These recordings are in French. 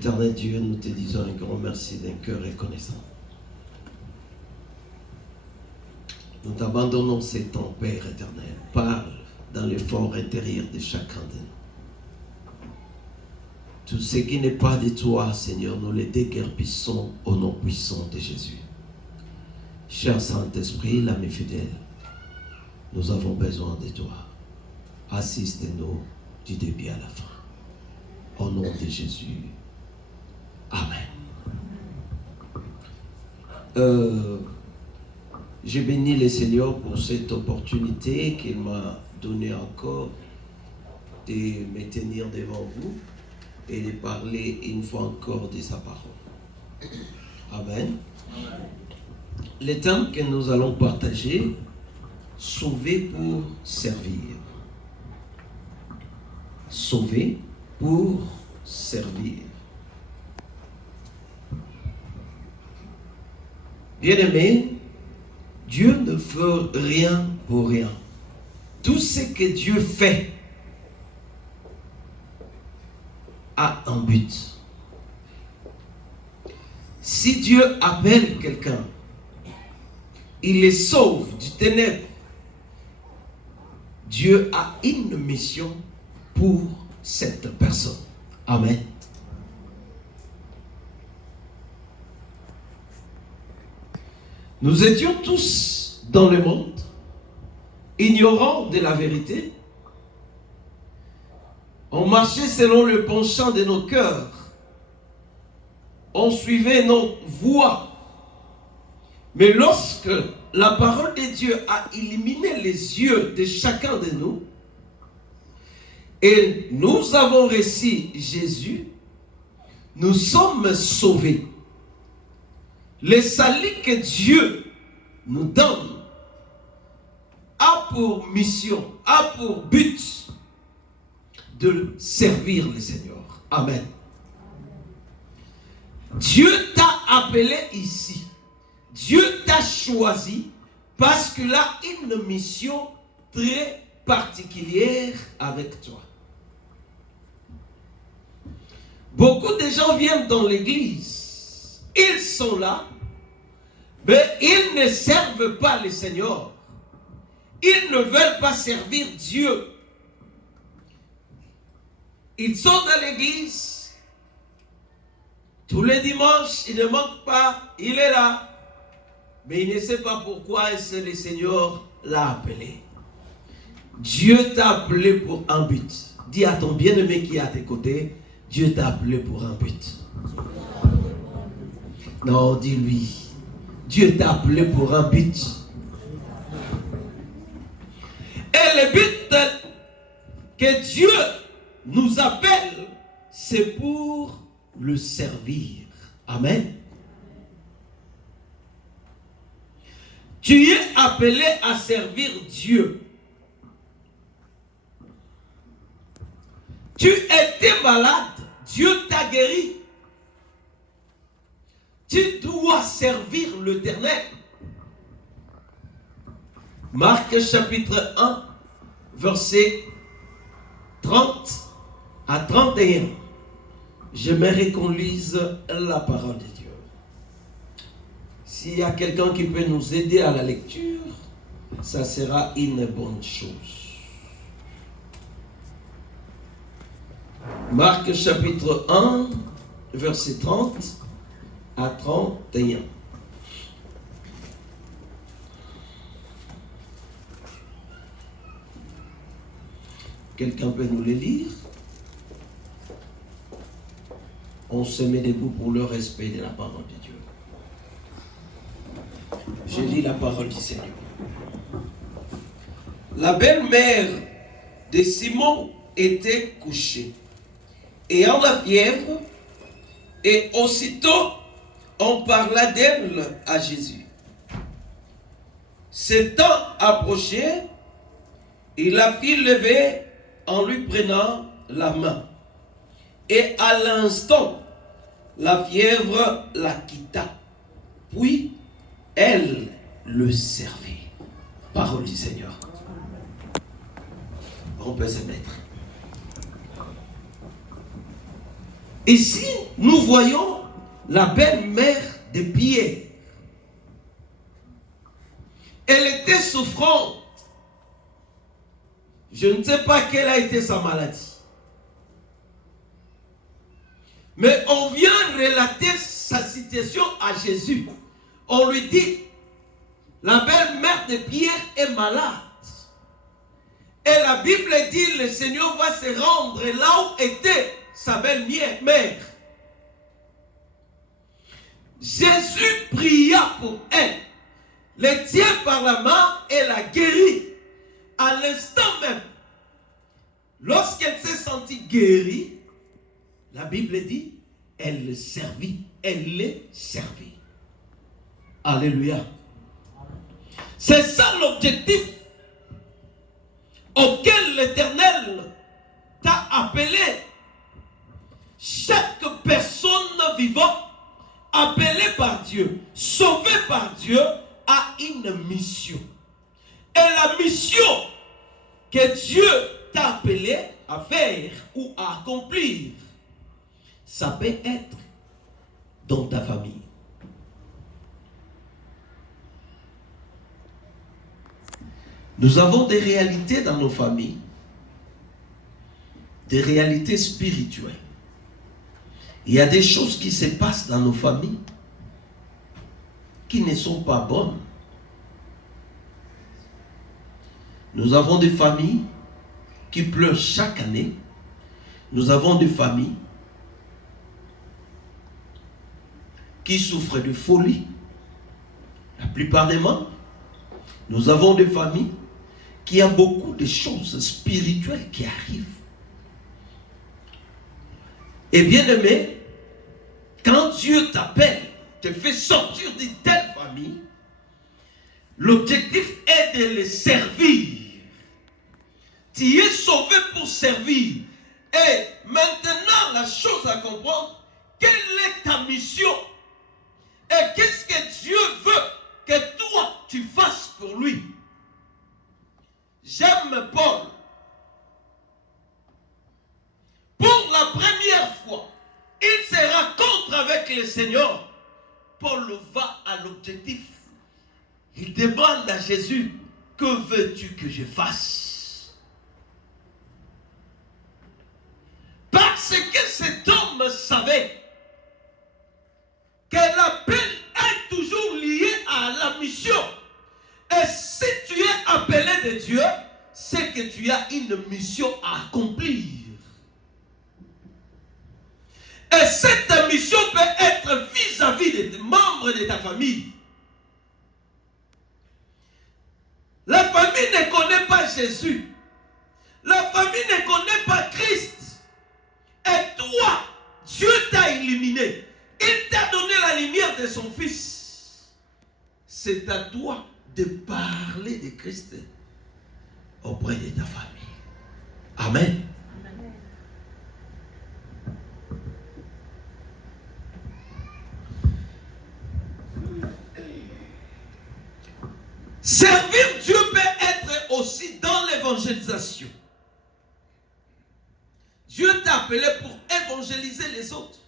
Éternel Dieu, nous te disons un grand merci d'un cœur reconnaissant. Nous t'abandonnons ces temps, Père éternel. Parle dans l'effort intérieur de chacun de nous. Tout ce qui n'est pas de toi, Seigneur, nous le déguerpissons au nom puissant de Jésus. Cher Saint-Esprit, l'ami fidèle, nous avons besoin de toi. Assiste-nous du début à la fin. Au nom de Jésus. Amen. Je bénis le Seigneur pour cette opportunité qu'il m'a donnée encore de me tenir devant vous et de parler une fois encore de sa parole. Amen. Le thème que nous allons partager, sauver pour servir. Sauver pour servir. Bien-aimé, Dieu ne fait rien pour rien. Tout ce que Dieu fait a un but. Si Dieu appelle quelqu'un, il les sauve du ténèbre. Dieu a une mission pour cette personne. Amen. Nous étions tous dans le monde, ignorants de la vérité. On marchait selon le penchant de nos cœurs. On suivait nos voies. Mais lorsque la parole de Dieu a illuminé les yeux de chacun de nous, et nous avons reçu Jésus, nous sommes sauvés. Le salut que Dieu nous donne a pour mission, a pour but de servir le Seigneur. Amen. Dieu t'a appelé ici. Dieu t'a choisi parce qu'il a une mission très particulière avec toi. Beaucoup de gens viennent dans l'église. Ils sont là, mais ils ne servent pas le Seigneur. Ils ne veulent pas servir Dieu. Ils sont dans l'église. Tous les dimanches, il ne manque pas, il est là. Mais il ne sait pas pourquoi est-ce que le Seigneur l'a appelé. Dieu t'a appelé pour un but. Dis à ton bien-aimé qui est à tes côtés, Dieu t'a appelé pour un but. Non, dis-lui, Dieu t'a appelé pour un but. Et le but que Dieu nous appelle, c'est pour le servir. Amen. Tu es appelé à servir Dieu. Tu étais malade, Dieu t'a guéri. Tu dois servir l'Éternel. Marc chapitre 1, verset 30 à 31. J'aimerais qu'on lise la parole de Dieu. S'il y a quelqu'un qui peut nous aider à la lecture, ça sera une bonne chose. Marc chapitre 1, verset 30 à 31. Quelqu'un peut nous les lire? On se met debout pour le respect de la parole de Dieu. Je lis la parole du Seigneur. La belle-mère de Simon était couchée, ayant la fièvre, et aussitôt on parla d'elle à Jésus. S'étant approché, il la fit lever en lui prenant la main. Et à l'instant, la fièvre la quitta. Puis, elle le servit. Parole du Seigneur. On peut se mettre. Ici, nous voyons la belle-mère de Pierre. Elle était souffrante. Je ne sais pas quelle a été sa maladie. Mais on vient relater sa situation à Jésus. On lui dit, la belle-mère de Pierre est malade. Et la Bible dit, le Seigneur va se rendre là où était sa belle-mère. Jésus pria pour elle, le tient par la main et la guérit. À l'instant même, lorsqu'elle s'est sentie guérie, la Bible dit, elle le servit, elle les servit. Alléluia. C'est ça l'objectif auquel l'Éternel t'a appelé. Chaque personne vivante appelée par Dieu, sauvée par Dieu, a une mission. Et la mission que Dieu t'a appelé à faire ou à accomplir, ça peut être dans ta famille. Nous avons des réalités dans nos familles, des réalités spirituelles. Il y a des choses qui se passent dans nos familles qui ne sont pas bonnes. Nous avons des familles qui pleurent chaque année. Nous avons des familles qui souffrent de folie. La plupart des membres. Nous avons des familles qui ont beaucoup de choses spirituelles qui arrivent. Et bien aimé, quand Dieu t'appelle, te fait sortir de telle famille, l'objectif est de les servir. Tu es sauvé pour servir. Et maintenant, la chose à comprendre, quelle est ta mission? Et qu'est-ce que Dieu veut que toi, tu fasses pour lui? J'aime Paul. Pour la première fois, il se rencontre avec le Seigneur. Paul va à l'objectif. Il demande à Jésus, que veux-tu que je fasse? Parce que cet homme savait que l'appel est toujours lié à la mission. Et si tu es appelé de Dieu, c'est que tu as une mission à accomplir. Et cette mission peut être vis-à-vis des membres de ta famille. La famille ne connaît pas Jésus. La famille ne connaît pas Christ. Et toi, Dieu t'a illuminé. Il t'a donné la lumière de son Fils. C'est à toi de parler de Christ auprès de ta famille. Amen. Servir Dieu peut être aussi dans l'évangélisation. Dieu t'a appelé pour évangéliser les autres.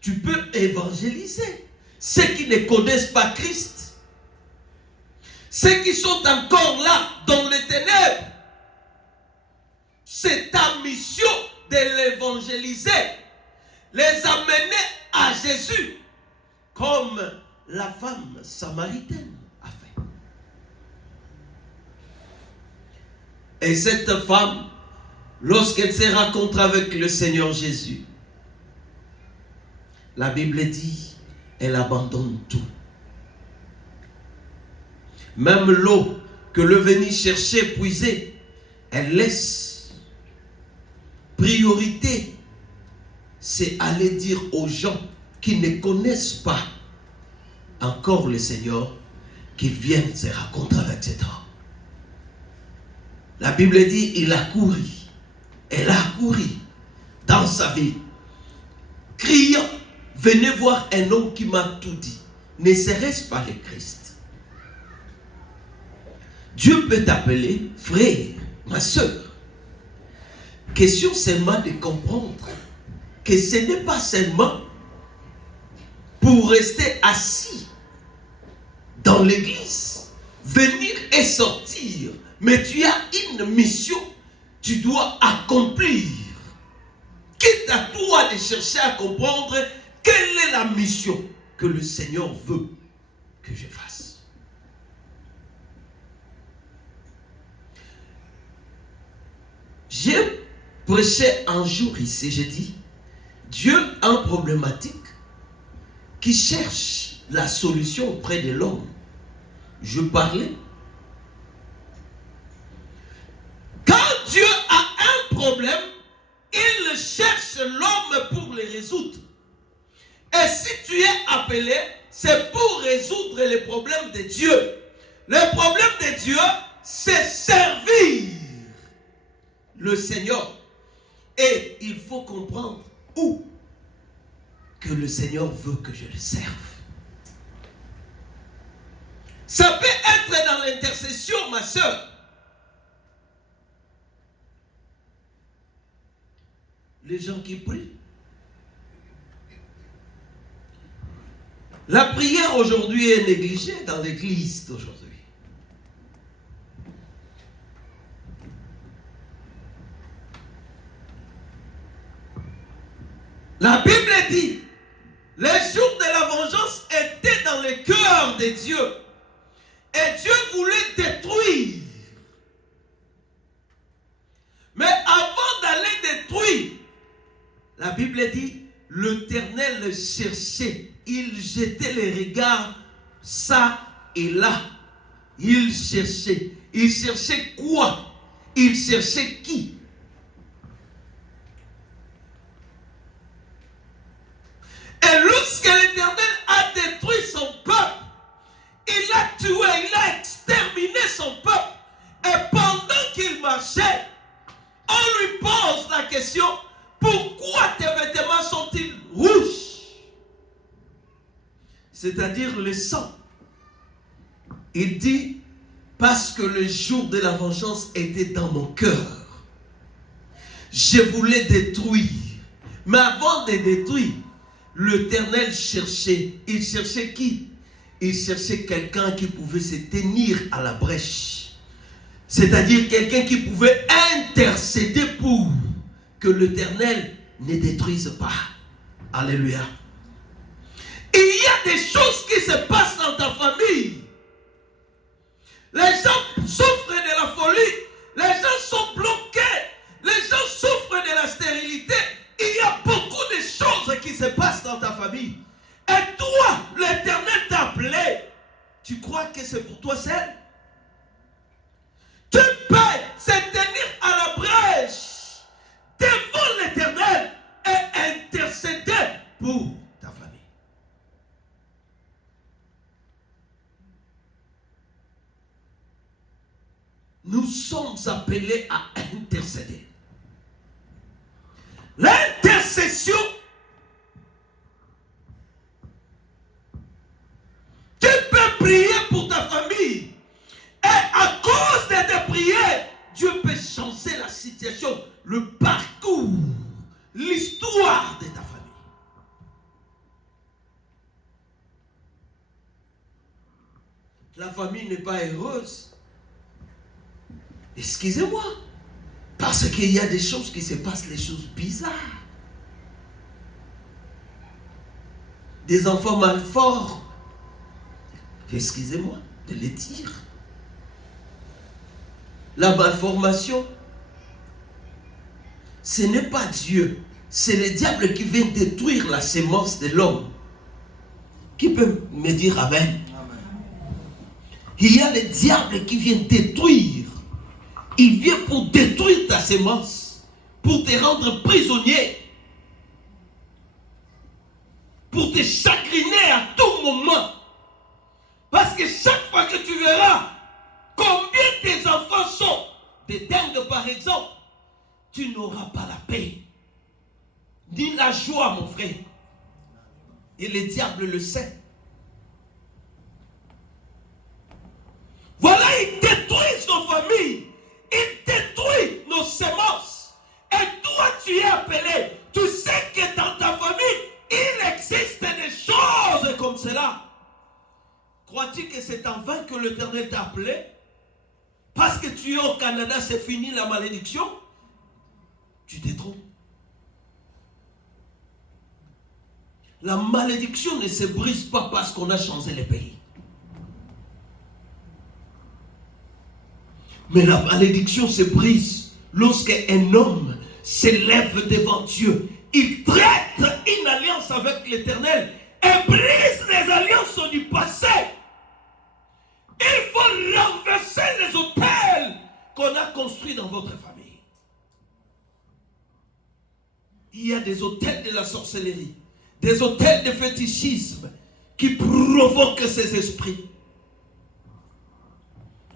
Tu peux évangéliser ceux qui ne connaissent pas Christ. Ceux qui sont encore là dans les ténèbres. C'est ta mission de l'évangéliser. Les amener à Jésus. Comme la femme samaritaine a fait. Et cette femme, lorsqu'elle s'est rencontrée avec le Seigneur Jésus, la Bible dit, elle abandonne tout. Même l'eau que le venait chercher, puiser, elle laisse. Priorité, c'est aller dire aux gens qui ne connaissent pas encore le Seigneur, qu'ils viennent se rencontrer avec cet homme. La Bible dit, il a couru. Elle a couru dans sa vie, criant, venez voir un homme qui m'a tout dit. Ne serait-ce pas le Christ? Dieu peut t'appeler frère, ma soeur. Question seulement de comprendre que ce n'est pas seulement pour rester assis dans l'église, venir et sortir, mais tu as une mission, tu dois accomplir. Quitte à toi de chercher à comprendre quelle est la mission que le Seigneur veut que je fasse. J'ai prêché un jour ici, j'ai dit, Dieu a une problématique qui cherche la solution auprès de l'homme. Je parlais. Quand Dieu a un problème, il cherche l'homme pour le résoudre. Et si tu es appelé, c'est pour résoudre les problèmes de Dieu. Le problème de Dieu, c'est servir le Seigneur. Et il faut comprendre où que le Seigneur veut que je le serve. Ça peut être dans l'intercession, ma soeur. Les gens qui prient. La prière aujourd'hui est négligée dans l'église d'aujourd'hui. La Bible dit, les jours de la vengeance étaient dans le cœur de Dieu. Et Dieu voulait détruire. Mais avant d'aller détruire, la Bible dit, l'Éternel cherchait. Il jetait les regards ça et là. Il cherchait. Il cherchait quoi? Il cherchait qui? Et lorsque l'Éternel a détruit son peuple, il a tué, il a exterminé son peuple. Et pendant qu'il marchait, on lui pose la question, pourquoi tes vêtements sont-ils rouges? C'est-à-dire le sang. Il dit, parce que le jour de la vengeance était dans mon cœur. Je voulais détruire. Mais avant de détruire, l'Éternel cherchait. Il cherchait qui? Il cherchait quelqu'un qui pouvait se tenir à la brèche. C'est-à-dire quelqu'un qui pouvait intercéder pour que l'Éternel ne détruise pas. Alléluia. Il y a des choses qui se passent dans ta famille. Les gens souffrent de la folie. Les gens sont bloqués. Les gens souffrent de la stérilité. Il y a beaucoup de choses qui se passent dans ta famille. Et toi, l'Éternel t'a appelé. Tu crois que c'est pour toi seul? Tu peux se tenir à la brèche devant l'Éternel et intercéder pour ta famille. Nous sommes appelés à intercéder. L'intercession, tu peux prier pour ta famille. Et à cause de tes prières, Dieu peut changer la situation, le parcours, l'histoire de ta famille. La famille n'est pas heureuse. Excusez-moi. Parce qu'il y a des choses qui se passent, les choses bizarres. Des enfants mal forts. Excusez-moi de les dire. La malformation, ce n'est pas Dieu. C'est le diable qui vient détruire la sémence de l'homme. Qui peut me dire amen? Il y a le diable qui vient détruire. Il vient pour détruire ta sémence, pour te rendre prisonnier, pour te chagriner à tout moment. Parce que chaque fois que tu verras combien tes enfants sont des dingues par exemple, tu n'auras pas la paix, ni la joie, mon frère. Et le diable le sait. Voilà, il détruit nos familles. Il détruit nos semences. Et devrait t'appeler. Parce que tu es au Canada, c'est fini la malédiction. Tu te trompes. La malédiction ne se brise pas parce qu'on a changé les pays. Mais la malédiction se brise lorsque un homme s'élève devant Dieu. Il traite une alliance avec l'Éternel et brise les alliances du passé. Il faut renverser les autels qu'on a construits dans votre famille. Il y a des autels de la sorcellerie, des autels de fétichisme qui provoquent ces esprits.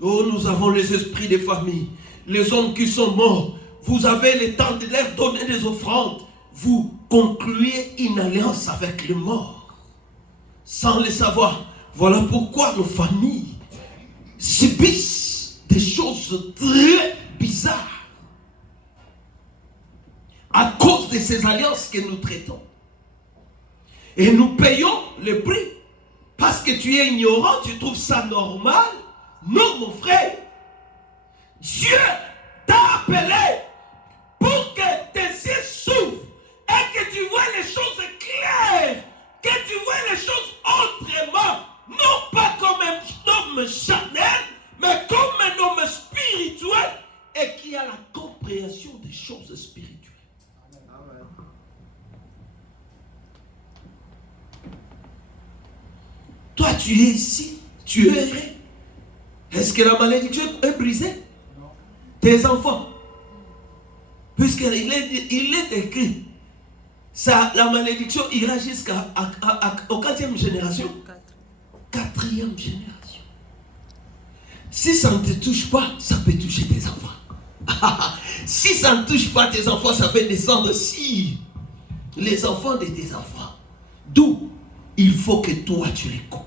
Oh, nous avons les esprits des familles, les hommes qui sont morts. Vous avez le temps de leur donner des offrandes. Vous concluez une alliance avec les morts sans le savoir. Voilà pourquoi nos familles subissent des choses très bizarres à cause de ces alliances que nous traitons. Et nous payons le prix. Parce que tu es ignorant, tu trouves ça normal. Non, mon frère. Dieu t'a appelé pour que tes yeux s'ouvrent et que tu vois les choses claires, que tu vois les choses autrement, non pas comme un homme charnel, mais comme un homme spirituel et qui a la compréhension des choses spirituelles. Amen. Toi, tu es ici, tu es heureux. Est-ce que la malédiction est brisée? Non. Tes enfants, puisqu'il est écrit, ça, la malédiction ira jusqu'au 4e génération. 4e génération. Si ça ne te touche pas, ça peut toucher tes enfants. Si ça ne touche pas tes enfants, ça peut descendre si les enfants de tes enfants. D'où il faut que toi tu les coupes.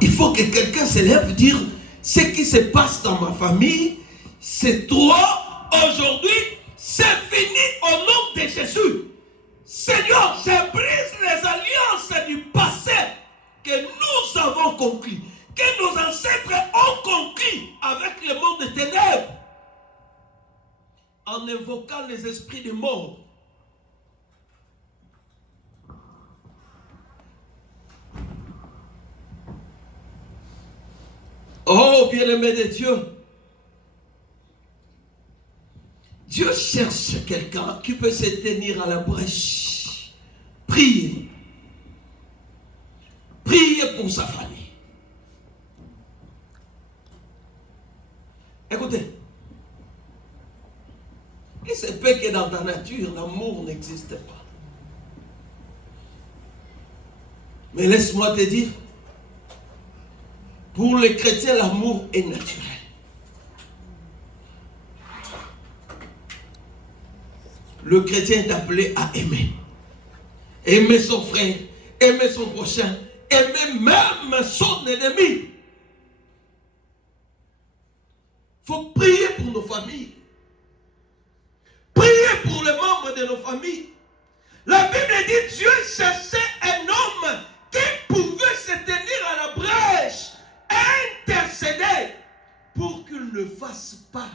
Il faut que quelqu'un se lève et dire ce qui se passe dans ma famille, c'est toi aujourd'hui, c'est fini au nom de Jésus. Seigneur, je brise les alliances du passé que nous avons conclues, que nos ancêtres ont conclues avec le monde des ténèbres, en invoquant les esprits de mort. Oh, bien-aimé de Dieu, Dieu cherche quelqu'un qui peut se tenir à la brèche. Priez. Priez pour sa famille. Écoutez, il se peut que dans ta nature, l'amour n'existe pas. Mais laisse-moi te dire, pour les chrétiens, l'amour est naturel. Le chrétien est appelé à aimer. Aimer son frère, aimer son prochain, aimer même son ennemi. Il faut prier pour nos familles. Prier pour les membres de nos familles. La Bible dit Dieu cherchait un homme qui pouvait se tenir à la brèche, intercéder pour qu'il ne fasse pas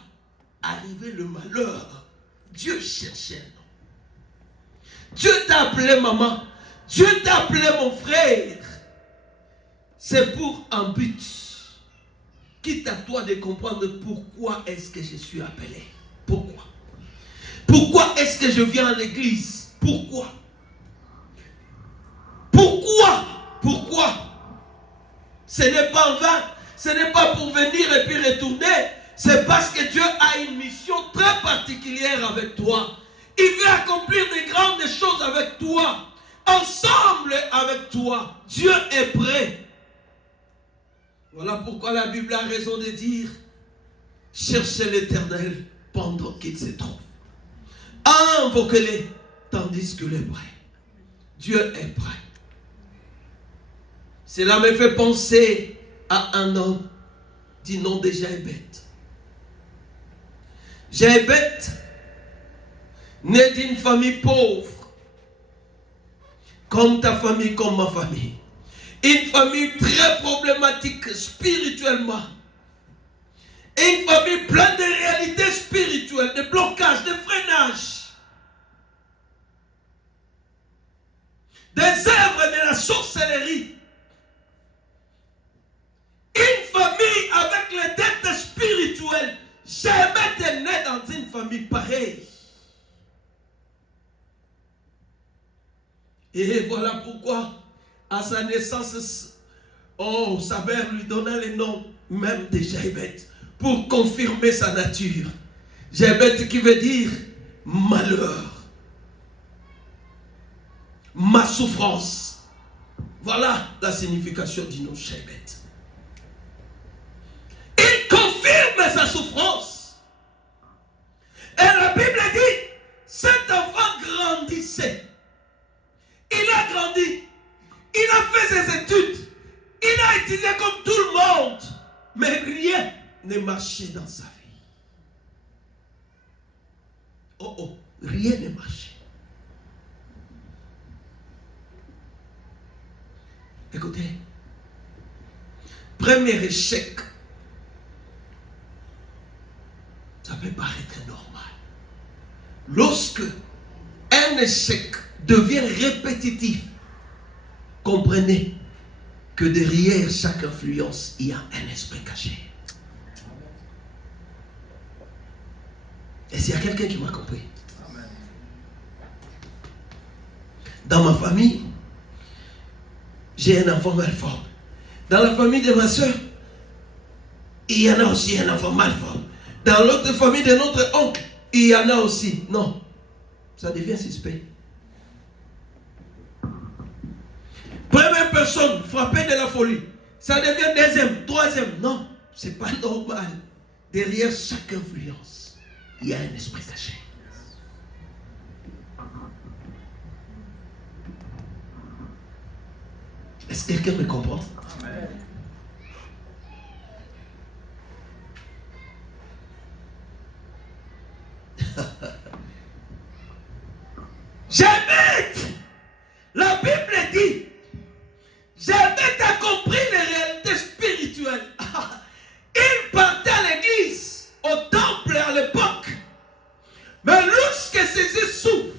arriver le malheur. Dieu cherchait un homme. Dieu t'a appelé maman. Dieu t'a appelé mon frère. C'est pour un but. Quitte à toi de comprendre pourquoi est-ce que je suis appelé. Pourquoi? Pourquoi est-ce que je viens à l'église? Pourquoi? Pourquoi? Pourquoi? Ce n'est pas en vain. Ce n'est pas pour venir et puis retourner. C'est parce que Dieu a une mission très particulière avec toi. Il veut accomplir de grandes choses avec toi. Ensemble avec toi. Dieu est prêt. Voilà pourquoi la Bible a raison de dire cherchez l'Éternel pendant qu'il se trouve. Invoquez-le tandis qu'il est prêt. Dieu est prêt. Cela me fait penser à un homme du nom de Jaébet. Jaébet, né d'une famille pauvre, comme ta famille, comme ma famille. Une famille très problématique spirituellement. Une famille pleine de réalités spirituelles, de blocages, de freinages. Des œuvres de la sorcellerie. Une famille avec les dettes spirituelles. Jamais t'es né dans une famille pareille. Et voilà pourquoi, à sa naissance, sa mère lui donna le nom même de Jabet pour confirmer sa nature. Jabet qui veut dire malheur, ma souffrance. Voilà la signification du nom Jabet. Il confirme sa souffrance. Et la Bible dit, cet enfant grandissait. Il a grandi. Il a fait ses études. Il a étudié comme tout le monde. Mais rien ne marchait dans sa vie. Rien ne marchait. Écoutez. Premier échec. Ça peut paraître normal. Lorsque un échec devient répétitif, comprenez que derrière chaque influence, il y a un esprit caché. Et s'il y a quelqu'un qui m'a compris. Amen. Dans ma famille, j'ai un enfant malforme. Dans la famille de ma soeur, il y en a aussi un enfant malforme. Dans l'autre famille de notre oncle, il y en a aussi. Non, ça devient suspect. Première personne frappée de la folie, ça devient deuxième, troisième. Non, c'est pas normal. Derrière chaque influence, il y a un esprit caché. Est-ce que quelqu'un me comprend? Amen. Jabet, la Bible dit, Jabet a compris les réalités spirituelles. Il partait à l'église, au temple à l'époque. Mais lorsque ses yeux s'ouvrent,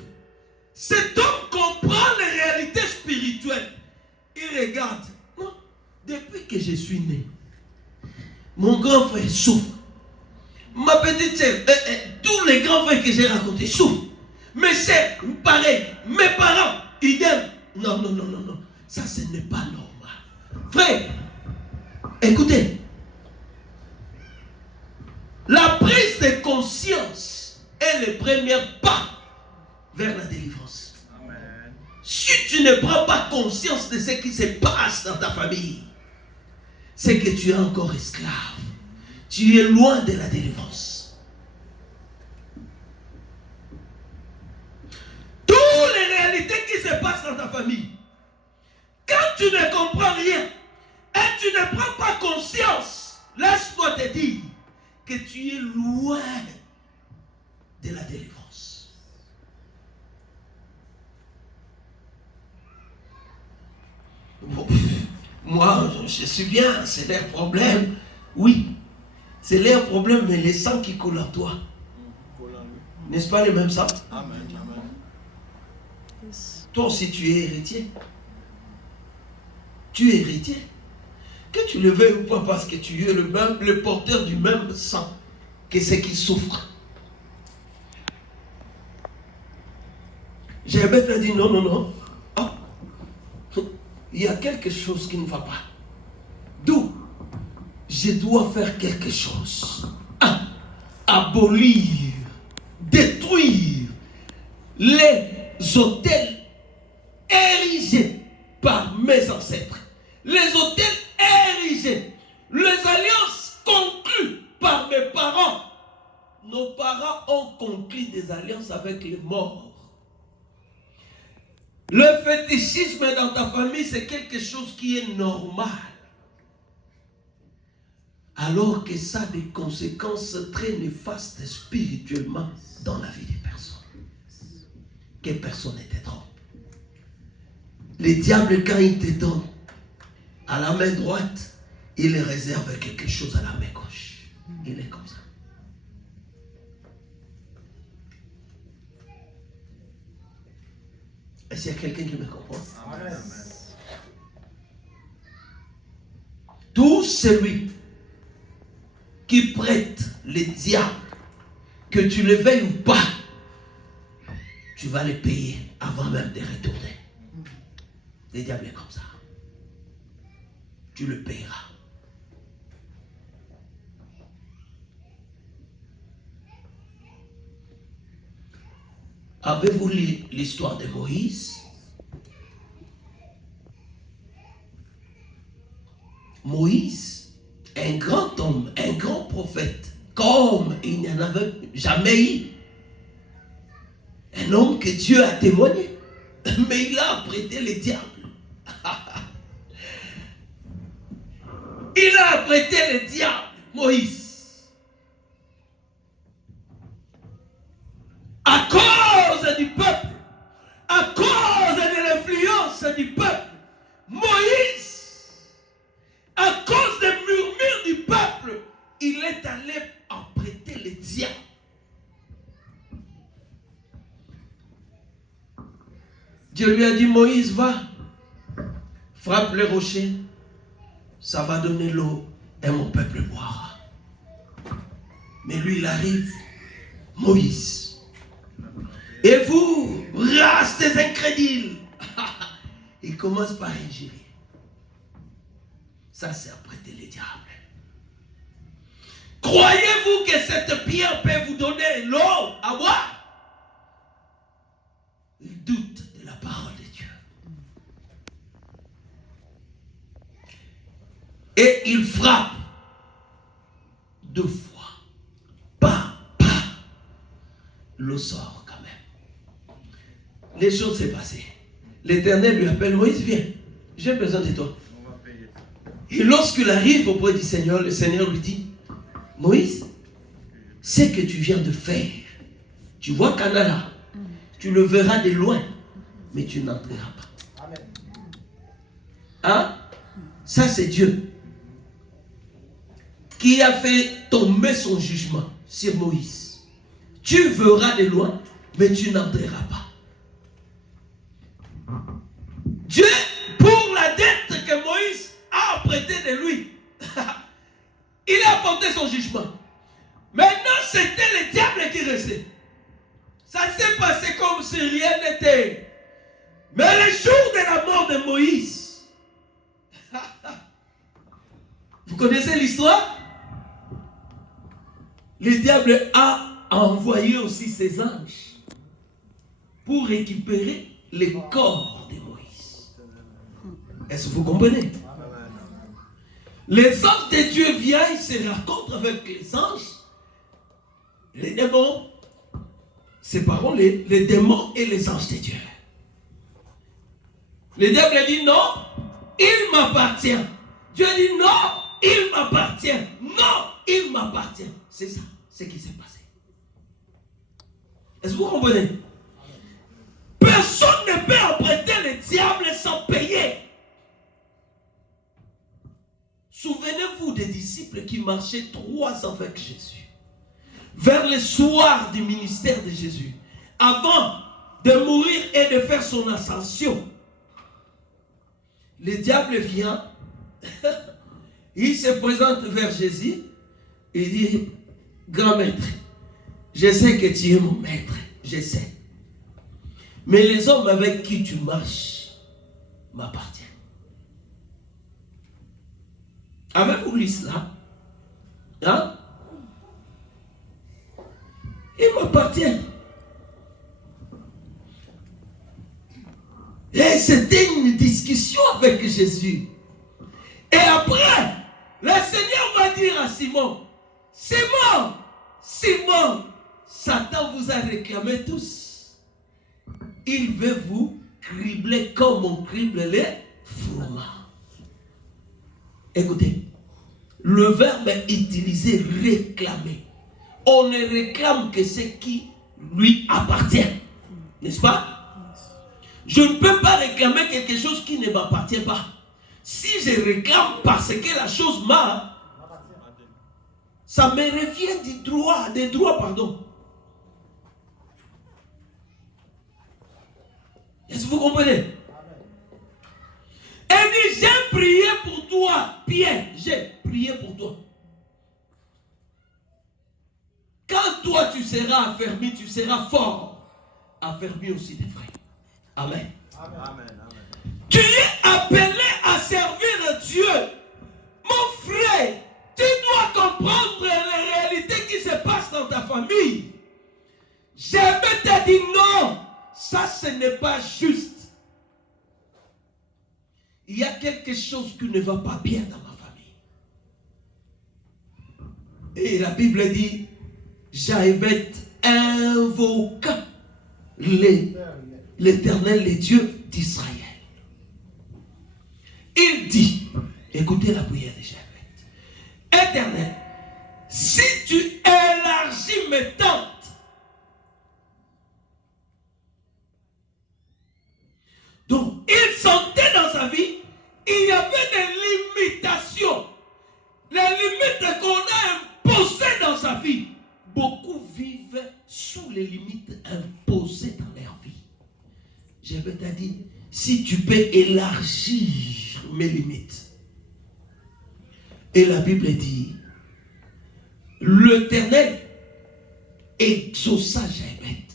cet homme comprend les réalités spirituelles. Il regarde. Non, depuis que je suis né, mon grand frère souffre. Ma petite sœur, tous les grands frères que j'ai racontés souffrent. Mes sœurs, pareil. Mes parents, idem. Non. Ça, ce n'est pas normal. Frère, écoutez. La prise de conscience est le premier pas vers la délivrance. Amen. Si tu ne prends pas conscience de ce qui se passe dans ta famille, c'est que tu es encore esclave. Tu es loin de la délivrance. Toutes les réalités qui se passent dans ta famille, quand tu ne comprends rien et tu ne prends pas conscience, laisse-moi te dire que tu es loin de la délivrance. Bon, moi, je suis bien, c'est leur problème. Oui, c'est leur problème, mais les sangs qui coulent en toi. N'est-ce pas les mêmes sangs? Amen. Toi aussi, tu es héritier. Tu es héritier. Que tu le veuilles ou pas, parce que tu es le porteur du même sang que ceux qui souffrent. Jabet a dit non. Il y a quelque chose qui ne va pas. D'où je dois faire quelque chose. Abolir, détruire les autels érigés par mes ancêtres. Les autels érigés, les alliances conclues par mes parents. Nos parents ont conclu des alliances avec les morts. Le fétichisme dans ta famille, c'est quelque chose qui est normal. Alors que ça a des conséquences très néfastes spirituellement dans la vie des personnes. Que personne ne te trompe. Le diable, quand il te donne à la main droite, il réserve quelque chose à la main gauche. Il est comme ça. Est-ce qu'il y a quelqu'un qui me comprend? Amen. Tout celui qui prête les diables, que tu le veuilles ou pas, tu vas les payer avant même de retourner. Les diables est comme ça. Tu le payeras. Avez-vous lu l'histoire de Moïse? Moïse, un grand homme, un grand prophète, comme il n'y en avait jamais eu. Un homme que Dieu a témoigné. Mais il a apprêté les diables. Il a apprêté les diables, Moïse. À cause du peuple, à cause de l'influence du peuple, Moïse, à cause des murmures du peuple, il est allé apprêter les diables. Dieu lui a dit, Moïse, va, frappe le rocher, ça va donner l'eau et mon peuple boira. Mais lui, il arrive, Moïse. Et vous, race des incrédules, il commence par ingérer. Ça, c'est apprêter les diables. Croyez-vous que cette pierre peut vous donner l'eau à boire? Il doute de la parole de Dieu. Et il frappe 2 fois. L'eau sort quand même. Les choses s'est passées. L'Éternel lui appelle, Moïse, viens, j'ai besoin de toi. Et lorsqu'il arrive auprès du Seigneur, le Seigneur lui dit, Moïse, ce que tu viens de faire, tu vois Canada, tu le verras de loin, mais tu n'entreras pas. Amen. Hein? Ça, c'est Dieu qui a fait tomber son jugement sur Moïse. Tu verras de loin, mais tu n'entreras pas. Dieu, pour la dette que Moïse a apprêtée de lui, il a apporté son jugement. Maintenant, c'était le diable qui restait. Ça s'est passé comme si rien n'était. Mais le jour de la mort de Moïse, vous connaissez l'histoire? Le diable a envoyé aussi ses anges pour récupérer les corps de Moïse. Est-ce que vous comprenez? Les anges de Dieu viennent, ils se rencontrent avec les anges. Les démons, séparons les démons et les anges de Dieu. Le diable dit non, il m'appartient. Dieu dit non, il m'appartient. Non, il m'appartient. C'est ça, ce qui s'est passé. Est-ce que vous comprenez? Personne ne peut apprêter le diable sans payer. Souvenez-vous des disciples qui marchaient 3 ans avec Jésus. Vers le soir du ministère de Jésus, avant de mourir et de faire son ascension, le diable vient, il se présente vers Jésus et dit, grand maître, je sais que tu es mon maître, je sais. Mais les hommes avec qui tu marches m'appartiennent. Avez-vous lu cela? Hein? Ils m'appartiennent. Et c'était une discussion avec Jésus. Et après, le Seigneur va dire à Simon, Simon, Simon, Satan vous a réclamé tous. Il veut vous cribler comme on crible les fromages. Écoutez, le verbe est utilisé réclamer. On ne réclame que ce qui lui appartient. N'est-ce pas? Je ne peux pas réclamer quelque chose qui ne m'appartient pas. si je réclame parce que la chose m'a, ça me revient des droits, pardon. Est-ce que vous comprenez? Elle dit, j'ai prié pour toi, Pierre, j'ai prié pour toi. Quand toi tu seras affermi, tu seras fort, affermi aussi des frères. Amen. Amen. Amen. Tu es appelé à servir Dieu. Mon frère, tu dois comprendre les réalités qui se passent dans ta famille. Je vais te dire non, ça ce n'est pas juste. Il y a quelque chose qui ne va pas bien dans ma famille. Et la Bible dit, Jaébet invoqua l'Éternel, les dieux d'Israël. Il dit, écoutez la prière de Jaébet. Éternel, si tu élargis mes tentes, donc il sentait dans sa vie, il y avait des limitations. Les limites qu'on a imposées dans sa vie. Beaucoup vivent sous les limites imposées dans leur vie. Je vais te dire, si tu peux élargir mes limites. Et la Bible dit, l'Éternel exauça Jaébet.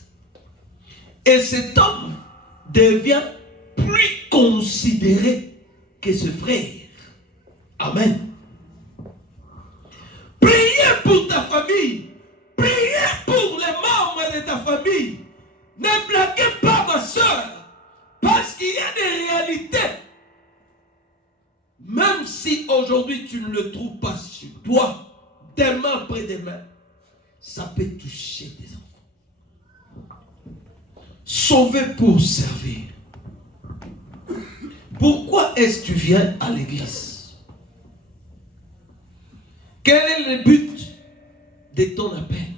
Et cet homme devient plus considéré que ce frère. Amen. Priez pour ta famille. Priez pour les membres de ta famille. Ne blaguez pas ma soeur. Parce qu'il y a des réalités. Même si aujourd'hui tu ne le trouves pas sur toi, demain après-demain, ça peut toucher tes enfants. Sauvé pour servir. Pourquoi est-ce que tu viens à l'église? Quel est le but de ton appel?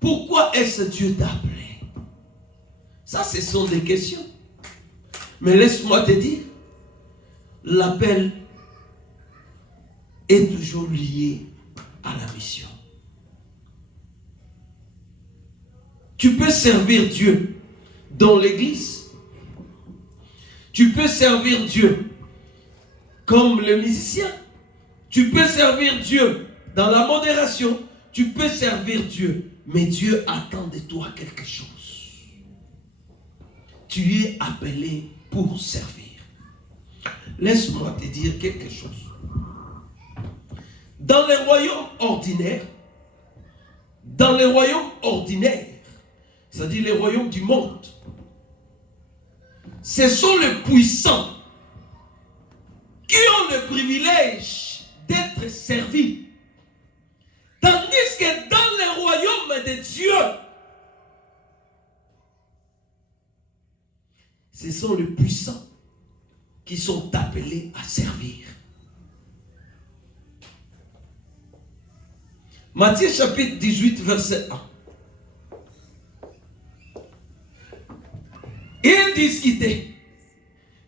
Pourquoi est-ce que Dieu t'a appelé? Ça, ce sont des questions. Mais laisse-moi te dire, l'appel est toujours lié à la mission. Tu peux servir Dieu dans l'église. Tu peux servir Dieu comme le musicien. Tu peux servir Dieu dans la modération. Tu peux servir Dieu. Mais Dieu attend de toi quelque chose. Tu es appelé pour servir. Laisse-moi te dire quelque chose. Dans les royaumes ordinaires, c'est-à-dire les royaumes du monde, ce sont les puissants qui ont le privilège d'être servis. Tandis que dans les royaumes de Dieu, ce sont les puissants qui sont appelés à servir. Matthieu chapitre 18, verset 1. Ils discutaient.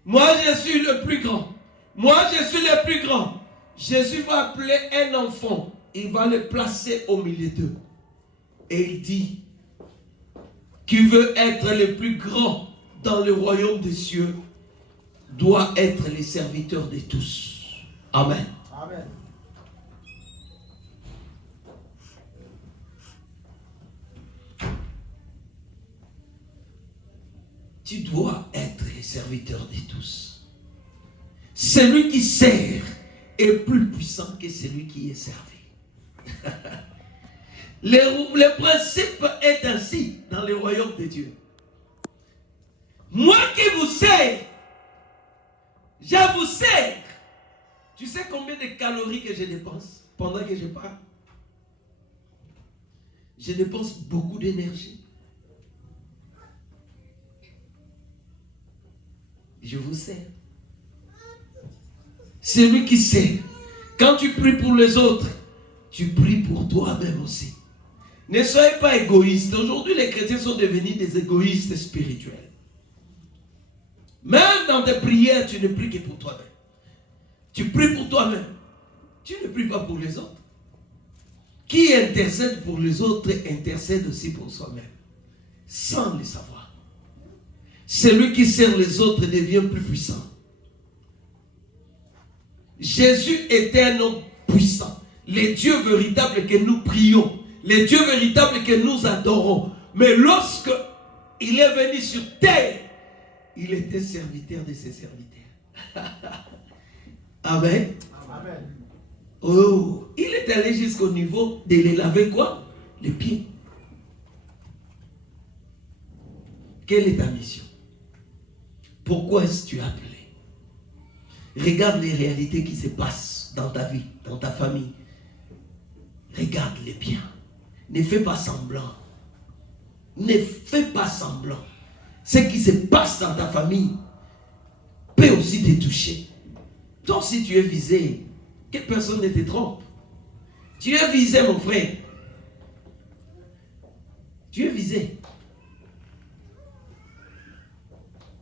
Moi, je suis le plus grand. Moi, je suis le plus grand. Jésus va appeler un enfant. Il va le placer au milieu d'eux. Et il dit, qui veut être le plus grand dans le royaume des cieux, doit être les serviteurs de tous. Amen. Amen. Tu dois être le serviteur de tous. Celui qui sert est plus puissant que celui qui est servi. Le principe est ainsi dans le royaume de Dieu. Moi qui vous sers, je vous sers. Tu sais combien de calories que je dépense pendant que je parle? Je dépense beaucoup d'énergie. Je vous sers. Celui qui sert. Quand tu pries pour les autres, tu pries pour toi-même aussi. Ne soyez pas égoïste. Aujourd'hui, les chrétiens sont devenus des égoïstes spirituels. Même dans tes prières, tu ne pries que pour toi-même. Tu pries pour toi-même. Tu ne pries pas pour les autres. Qui intercède pour les autres intercède aussi pour soi-même, sans le savoir. Celui qui sert les autres devient plus puissant. Jésus était un homme puissant. Les dieux véritables que nous prions, les dieux véritables que nous adorons. Mais lorsque il est venu sur terre, il était serviteur de ses serviteurs. Amen. Amen. Oh, il est allé jusqu'au niveau de les laver quoi? Les pieds. Quelle est ta mission? Pourquoi est-ce que tu es appelé? Regarde les réalités qui se passent dans ta vie, dans ta famille. Regarde-les bien. Ne fais pas semblant. Ne fais pas semblant. Ce qui se passe dans ta famille peut aussi te toucher. Donc si tu es visé, que personne ne te trompe. Tu es visé, mon frère. Tu es visé.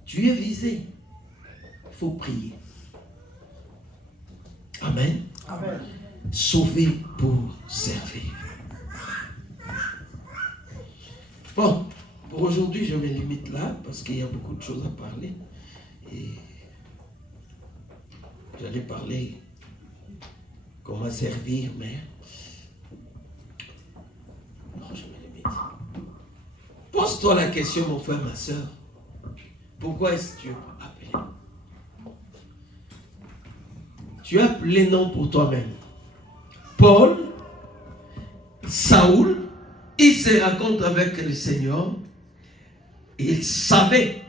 Tu es visé. Il faut prier. Amen. Amen. Sauver pour servir. Bon, pour aujourd'hui, je me limite là parce qu'il y a beaucoup de choses à parler. Et j'allais parler comment servir, mais non, je me limite. Pose-toi la question, mon frère, ma soeur. Pourquoi est-ce que tu es appelé? Tu es appelé non pour toi-même. Paul, Saoul, il se raconte avec le Seigneur. Il savait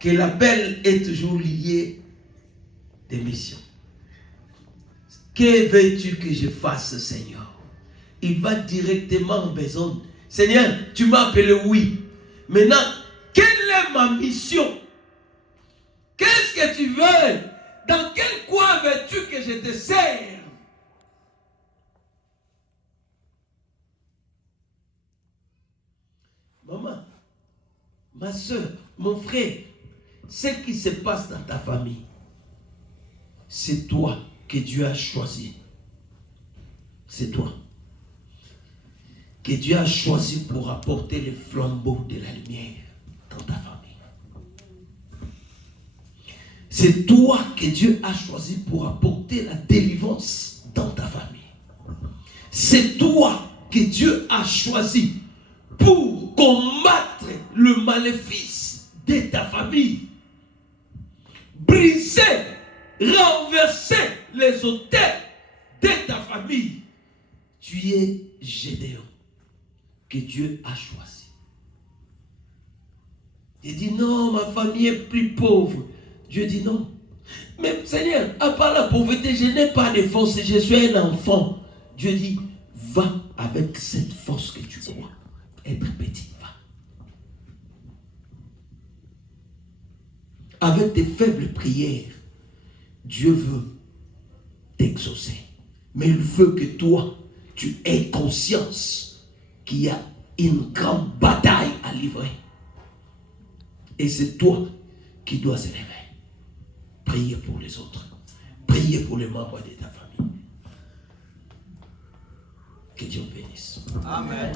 que l'appel est toujours lié des missions. Que veux-tu que je fasse, Seigneur? Il va directement en besoin. Seigneur, tu m'as appelé, oui. Maintenant, quelle est ma mission? Qu'est-ce que tu veux? Dans quel coin veux-tu que je te serve? Maman, ma soeur, mon frère, ce qui se passe dans ta famille, c'est toi que Dieu a choisi. C'est toi que Dieu a choisi pour apporter le flambeau de la lumière dans ta famille. C'est toi que Dieu a choisi pour apporter la délivrance dans ta famille. C'est toi que Dieu a choisi pour combattre le maléfice de ta famille. Briser, renverser les autels de ta famille. Tu es Gédéon que Dieu a choisi. Il dit non, ma famille est plus pauvre. Dieu dit non. Mais Seigneur, à part la pauvreté, je n'ai pas de force, je suis un enfant. Dieu dit, va avec cette force que tu crois. Être petit, va. Avec tes faibles prières, Dieu veut t'exaucer. Mais il veut que toi, tu aies conscience qu'il y a une grande bataille à livrer. Et c'est toi qui dois se lever. Priez pour les autres. Priez pour les membres de ta famille. Que Dieu bénisse. Amen.